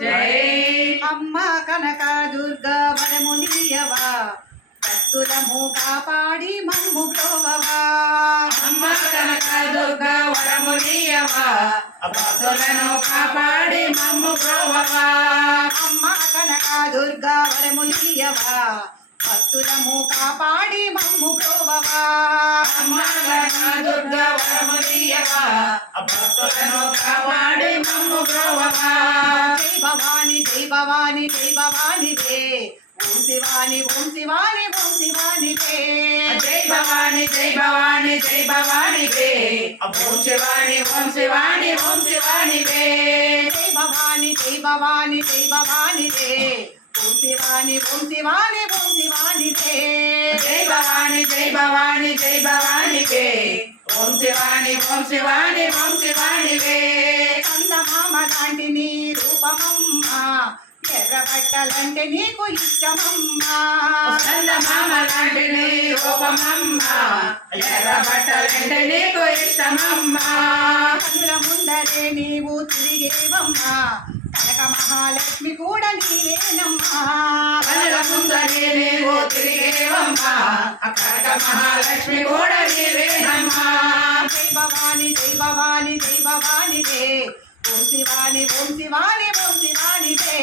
జై అమ్మ కనక దుర్గా వరములియవా భక్తులము కాపాడి మమ్ము బ్రోవవా అమ్మ కనక దుర్గా వరములియవా భక్తులను కాపాడి మమ్ము బ్రోవవా అమ్మ కనక దుర్గా వరములియవా భక్తులము కాపాడి మమ్ము బ్రోవవా అమ్మ కనక దుర్గా వరములియవా భక్తులను కాపాడి మమ్ము బ్రోవవా జై భవాని జై భవాని జై భవాని వే ఓం శివాని ఓం శివాని ఓం శివాని వే జై భవాని జై భవాని జై భవాని వే ఓం శివాని ఓం శివాని ఓం శివాని వే జై భవాని జై భవాని జై భవాని వే ఓం శివాని ఓం శివాని ఓం శివాని వే జై భవాని జై భవాని జై భవాని వే ఓం శివాని ఓం శివాని ఓం శివాని వే చందమామ లాంటి నీ రూపమమ్మా ఎర్ర బట్టలంటే నీకు ఇష్టమమ్మా చందమామ లాంటి నీ రూపమమ్మా ఎర్ర బట్టలంటే నీకు ఇష్టమమ్మా కనుల ముందరే నీవు తిరిగేవమ్మా కనక మహాలక్ష్మి కూడా నీవేనమ్మా కనుల ముందరే నీవు తిరిగేవమ్మా కనక మహాలక్ష్మి కూడా నీవేనమ్మా జై భవాని జై భవాని జై భవాని వే ఓం శివాని ఓం శివాని ఓం శివాని వే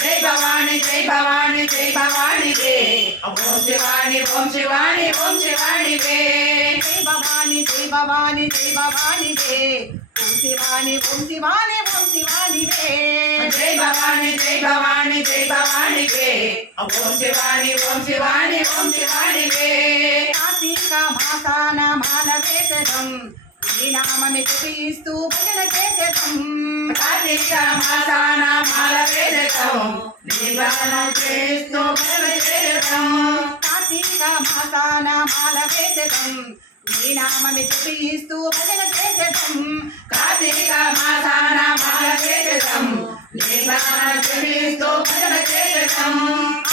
జై భవాని జై భవాని జై భవాని వే ఓం శివాని ఓం శివాని ఓం శివాని వే జై భవాని జై భవాని జై భవాని వే ఓం శివాని ఓం శివాని ఓం శివాని వే జై భవాని జై భవాని జై భవాని వే ఓం శివాని ఓం శివాని ఓం శివాని వే కార్తీక మాసాన మాల వేసడం నీ నామమి చూపిస్తూ భజన చేసేదం కార్తీక మాసాన మాల వేసేదం దీపాలను చేస్తూ భజన చేసేదం కార్తీక మాసాన మాల వేసడం నీ నామమి చూపిస్తూ భజన చేసేదం కార్తీక మాసాన మాల వేసేదం దీపాలను చేస్తూ భజన చేసేదం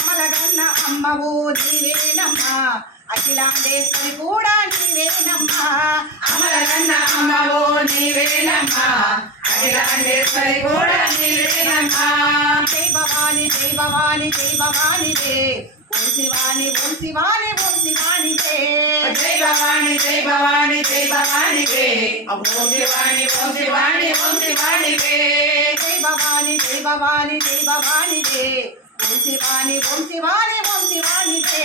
అమలగన్న అమ్మవు నీవేనమ్మా అఖిలాండేశ్వరి కూడా నీవేనమ్మా అమలగన్న అమ్మవో నీవేనమ్మా అఖిలాండేశ్వరి కూడా నీవేనమ్మా జై భవాని జై భవాని జై భవాని వే ఓం శివాని ఓం శివాని ఓం శివాని వే జై భవాని జై భవాని జై భవాని వే ఓం శివాని ఓం శివాని ఓం శివాని వే జై భవాని జై భవాని జై భవాని వే ఓం శివాని ఓం శివాని ఓం శివాని వే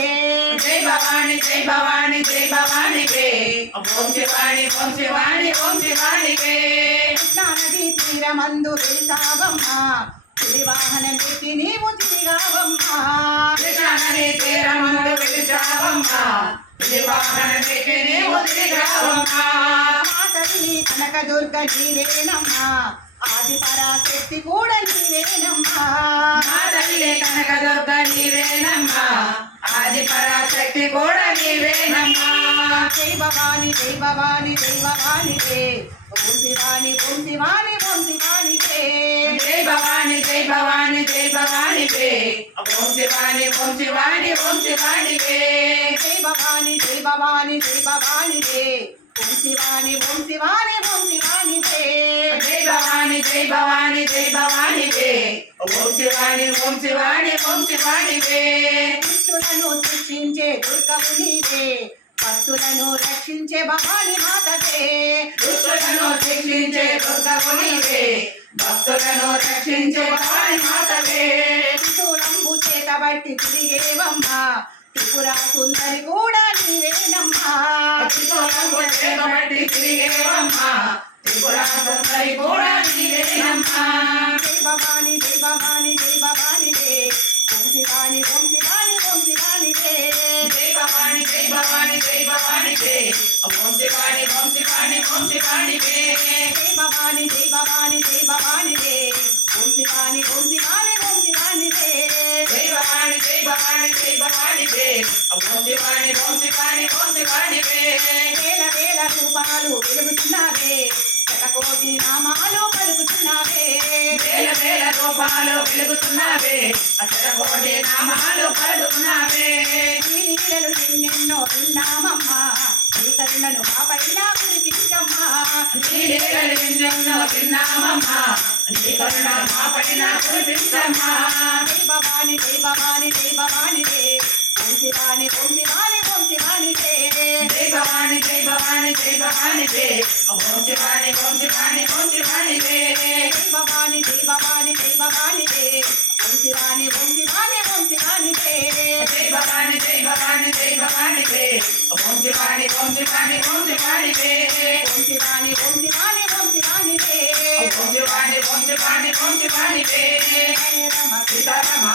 జై భవాని జై భవాని జై భవాని వే ఓం శివాని ఓం శివాని ఓం శివాని వే కృష్ణా నదీ తీరమందు వెలిసావమ్మా పులి వాహనం పెట్టి నీవు తిరిగావమ్మా కృష్ణానది తీరమందు వెలిసావమ్మా వివాహన పెట్టి నీవు తిరిగావమ్మా మా తల్లి కనక దుర్గ నీవేనమ్మా ఆది పరాశక్తి కూడా నీవేనమ్మా మా తల్లి కనక దుర్గ నీవేనమ్మా ఆది పరాశక్తి కూడా నీవేనమ్మా జై భవాని జై భవాని జై భవాని వే ఓం శివాని ఓం శివాని ఓం శివాని వే జై భవాని జై భవాని జై భవాని వే ఓం శివాని ఓం శివాని ఓం శివాని వే జై భవాని జై భవాని జై భవాని వే ఓం శివాని ఓం శివాని ఓం శివాని వే జై భవాని జై భవాని జై భవాని వే ఓం శివాని ఓం శివాని ఓం శివాని వే దుష్టులను శిక్షించే దుర్గము నీవే భక్తులను రక్షించే భవాని మాతవే దుష్టులను శిక్షించే దుర్గము నీవే భక్తులను రక్షించే భవాని మాతవే త్రిశూలంబు చేత బట్టి తిరిగేవమ్మా త్రిపుర సుందరి కూడా నీవేనమ్మా త్రిశూలంబు చేతబట్టి తిరిగేవమ్మా త్రిపుర సుందరి కూడా నీవేనమ్మా జై భవాని జై భవాని జై భవాని వే ఓం శివాని ఓం శివాని ఓం శివాని వే జై భవాని జై భవాని జై భవాని వే ఓం శివాని ఓం శివాని ఓం శివాని వే జై భవాని జై భవాని జై భవాని వే ఓం శివాని ఓం శివాని ఓం శివాని వే జై భవాని జై భవాని జై భవాని వే ఓం శివాని ఓం శివాని ఓం శివాని వే వేల వేల రూపాలు వెలుగుతున్నావే శతకోటి నామాలు పలుకుతున్నావే వేల వేల రూపాలు వెలుగుతున్నావే అక్షరకోటి నామాలు పలుకుతున్నావే నీ లీలలు ఎన్నెన్నో విన్నామమ్మా నీ కరుణను మా పైన కురిపించమ్మా నీ లీలలు ఎన్నెన్నో విన్నామమ్మా నీ కరుణ మా పైన కురిపించమ్మా జై భవాని జై భవాని జై భవాని రే ఓం శివాని ఓం శివాని ఓం శివాని రే జై భవాని జై భవాని జై భవాని రే ఓం శివాని ఓం శివాని ఓం శివాని రే జై భవాని జై భవాని జై భవాని రే ఓం శివాని ఓం శివాని ఓం శివాని రే జై భవాని జై భవాని జై భవాని రే ఓం శివాని ఓం శివాని ఓం శివాని రే ఓం శివాని ఓం శివాని ఓం శివాని రే ఓం శివాని ఓం శివాని ఓం శివాని రే హరే రమ సీతారామ